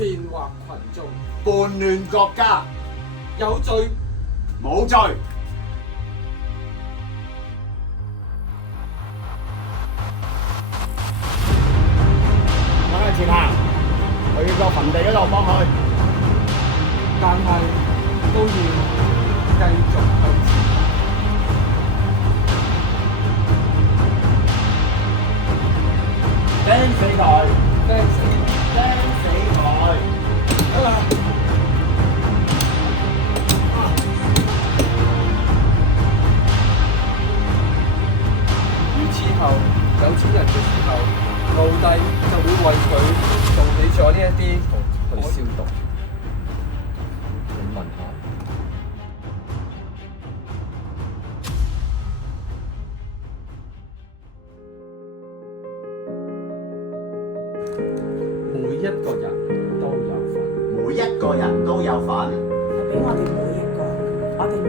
煽惑群眾，叛亂國家，有罪冇罪。我向前行，去個墳地嗰度幫佢。但係都要繼續向前行。釘死佢！釘死釘死佢！於之後有錢人嘅時候，奴隸就會為佢做起咗呢一啲去消毒。你問下。每一個人都有份。每一個人都有份。係俾我哋每一個，我哋每